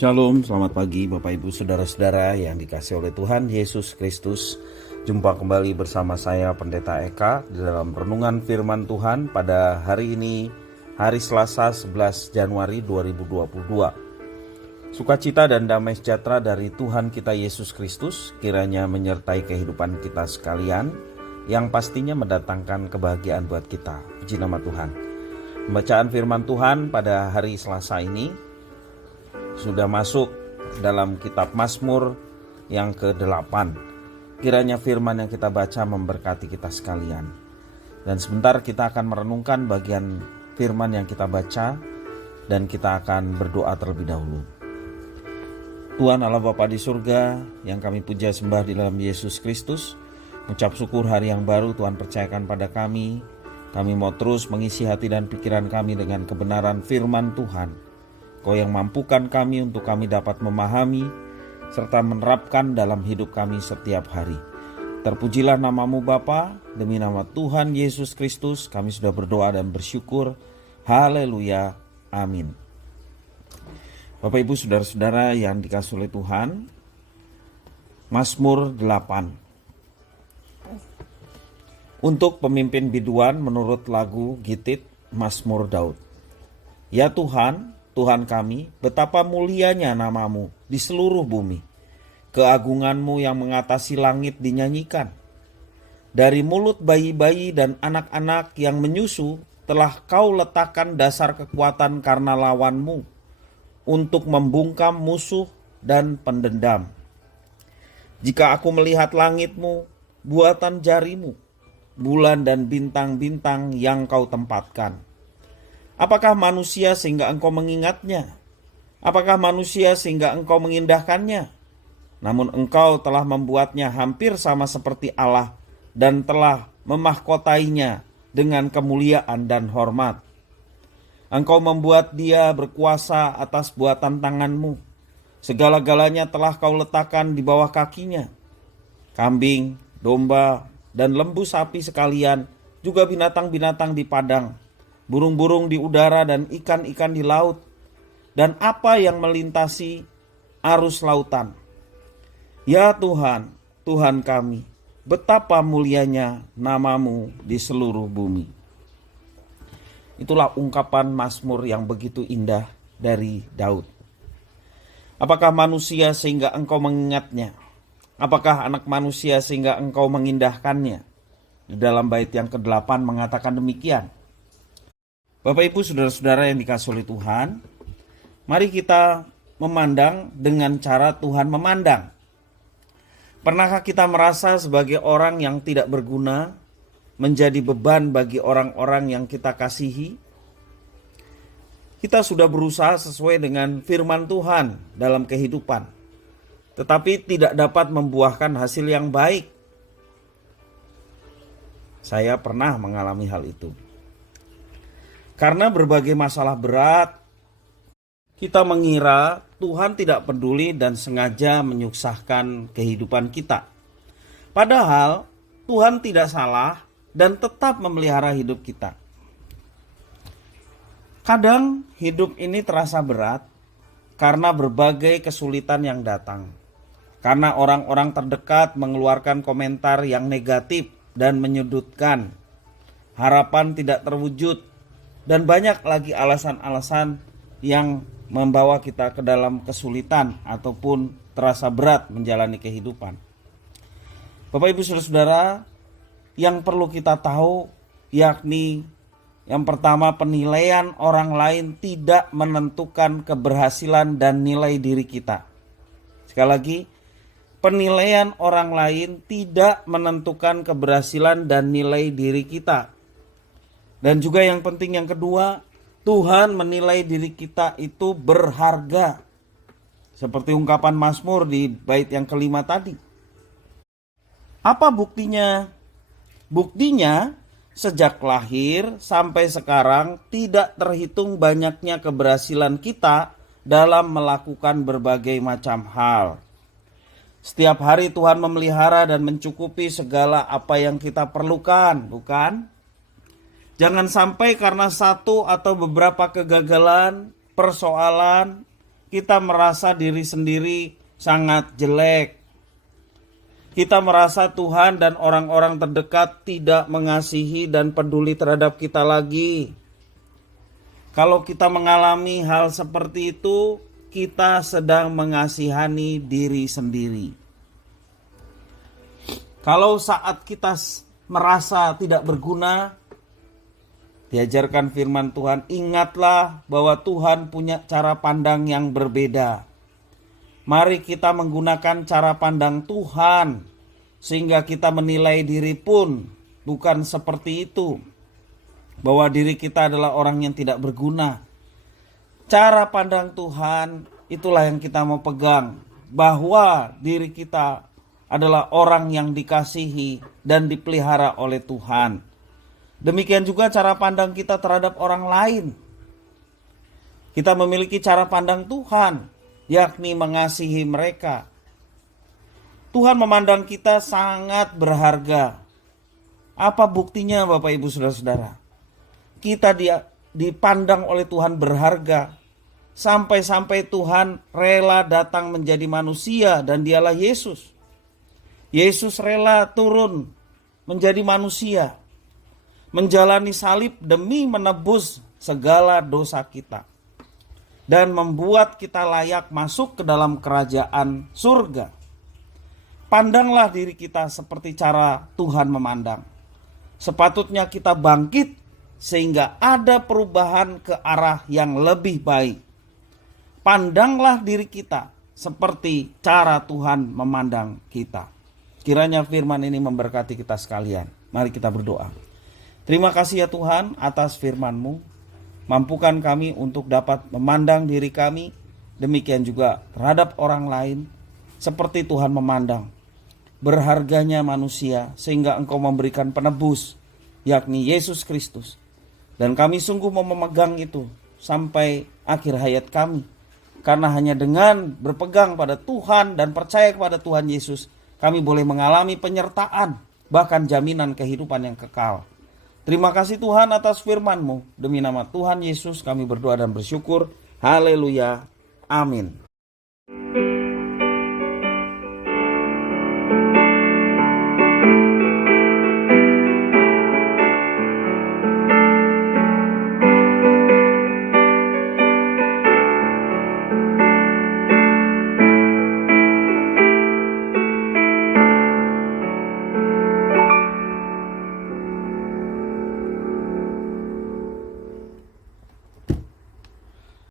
Shalom, selamat pagi Bapak Ibu Saudara-saudara yang dikasihi oleh Tuhan Yesus Kristus. Jumpa kembali bersama saya Pendeta Eka di dalam renungan firman Tuhan pada hari ini, hari Selasa 11 Januari 2022. Sukacita dan damai sejahtera dari Tuhan kita Yesus Kristus kiranya menyertai kehidupan kita sekalian, yang pastinya mendatangkan kebahagiaan buat kita. Puji nama Tuhan. Pembacaan firman Tuhan pada hari Selasa ini sudah masuk dalam kitab Mazmur yang ke-8. Kiranya firman yang kita baca memberkati kita sekalian. Dan sebentar kita akan merenungkan bagian firman yang kita baca, dan kita akan berdoa terlebih dahulu. Tuhan Allah Bapa di surga, yang kami puja sembah di dalam Yesus Kristus, ucap syukur hari yang baru Tuhan percayakan pada kami. Kami mau terus mengisi hati dan pikiran kami dengan kebenaran firman Tuhan. Kau yang mampukan kami untuk kami dapat memahami serta menerapkan dalam hidup kami setiap hari. Terpujilah namamu Bapa, demi nama Tuhan Yesus Kristus kami sudah berdoa dan bersyukur. Haleluya, amin. Bapak Ibu Saudara-saudara yang dikasihi oleh Tuhan, Mazmur 8. Untuk pemimpin biduan menurut lagu Gitit Mazmur Daud. Ya Tuhan, Tuhan kami, betapa mulianya namamu di seluruh bumi. Keagunganmu yang mengatasi langit dinyanyikan. Dari mulut bayi-bayi dan anak-anak yang menyusu telah kau letakkan dasar kekuatan karena lawanmu, untuk membungkam musuh dan pendendam. Jika aku melihat langitmu, buatan jarimu, bulan dan bintang-bintang yang kau tempatkan. Apakah manusia sehingga engkau mengingatnya? Apakah manusia sehingga engkau mengindahkannya? Namun engkau telah membuatnya hampir sama seperti Allah dan telah memahkotainya dengan kemuliaan dan hormat. Engkau membuat dia berkuasa atas buatan tanganmu. Segala-galanya telah kau letakkan di bawah kakinya. Kambing, domba, dan lembu sapi sekalian, juga binatang-binatang di padang, burung-burung di udara dan ikan-ikan di laut, dan apa yang melintasi arus lautan. Ya Tuhan, Tuhan kami, betapa mulianya namamu di seluruh bumi. Itulah ungkapan Mazmur yang begitu indah dari Daud. Apakah manusia sehingga engkau mengingatnya? Apakah anak manusia sehingga engkau mengindahkannya? Di dalam bait yang ke-8 mengatakan demikian. Bapak Ibu Saudara-saudara yang dikasihi oleh Tuhan, mari kita memandang dengan cara Tuhan memandang. Pernahkah kita merasa sebagai orang yang tidak berguna, menjadi beban bagi orang-orang yang kita kasihi? Kita sudah berusaha sesuai dengan firman Tuhan dalam kehidupan, tetapi tidak dapat membuahkan hasil yang baik. Saya pernah mengalami hal itu. Karena berbagai masalah berat, kita mengira Tuhan tidak peduli dan sengaja menyusahkan kehidupan kita. Padahal Tuhan tidak salah dan tetap memelihara hidup kita. Kadang hidup ini terasa berat karena berbagai kesulitan yang datang. Karena orang-orang terdekat mengeluarkan komentar yang negatif dan menyudutkan. Harapan tidak terwujud. Dan banyak lagi alasan-alasan yang membawa kita ke dalam kesulitan ataupun terasa berat menjalani kehidupan. Bapak Ibu Saudara-saudara, yang perlu kita tahu yakni yang pertama, penilaian orang lain tidak menentukan keberhasilan dan nilai diri kita. Sekali lagi, penilaian orang lain tidak menentukan keberhasilan dan nilai diri kita. Dan juga yang penting yang kedua, Tuhan menilai diri kita itu berharga. Seperti ungkapan Mazmur di bait yang ke-5 tadi. Apa buktinya? Buktinya sejak lahir sampai sekarang tidak terhitung banyaknya keberhasilan kita dalam melakukan berbagai macam hal. Setiap hari Tuhan memelihara dan mencukupi segala apa yang kita perlukan, bukan? Jangan sampai karena satu atau beberapa kegagalan, persoalan, kita merasa diri sendiri sangat jelek. Kita merasa Tuhan dan orang-orang terdekat tidak mengasihi dan peduli terhadap kita lagi. Kalau kita mengalami hal seperti itu, kita sedang mengasihani diri sendiri. Kalau saat kita merasa tidak berguna, diajarkan firman Tuhan, ingatlah bahwa Tuhan punya cara pandang yang berbeda. Mari kita menggunakan cara pandang Tuhan, sehingga kita menilai diri pun bukan seperti itu, bahwa diri kita adalah orang yang tidak berguna. Cara pandang Tuhan itulah yang kita mau pegang, bahwa diri kita adalah orang yang dikasihi dan dipelihara oleh Tuhan. Demikian juga cara pandang kita terhadap orang lain. Kita memiliki cara pandang Tuhan, yakni mengasihi mereka. Tuhan memandang kita sangat berharga. Apa buktinya Bapak Ibu Saudara-saudara? Kita dipandang oleh Tuhan berharga. Sampai-sampai Tuhan rela datang menjadi manusia dan dialah Yesus. Yesus rela turun menjadi manusia, menjalani salib demi menebus segala dosa kita dan membuat kita layak masuk ke dalam kerajaan surga. Pandanglah diri kita seperti cara Tuhan memandang. Sepatutnya kita bangkit sehingga ada perubahan ke arah yang lebih baik. Pandanglah diri kita seperti cara Tuhan memandang kita. Kiranya firman ini memberkati kita sekalian. Mari kita berdoa. Terima kasih ya Tuhan atas firman-Mu. Mampukan kami untuk dapat memandang diri kami, demikian juga terhadap orang lain, seperti Tuhan memandang berharganya manusia, sehingga Engkau memberikan penebus, yakni Yesus Kristus. Dan kami sungguh mau memegang itu sampai akhir hayat kami. Karena hanya dengan berpegang pada Tuhan dan percaya kepada Tuhan Yesus, kami boleh mengalami penyertaan, bahkan jaminan kehidupan yang kekal. Terima kasih Tuhan atas firman-Mu. Demi nama Tuhan Yesus kami berdoa dan bersyukur. Haleluya. Amin.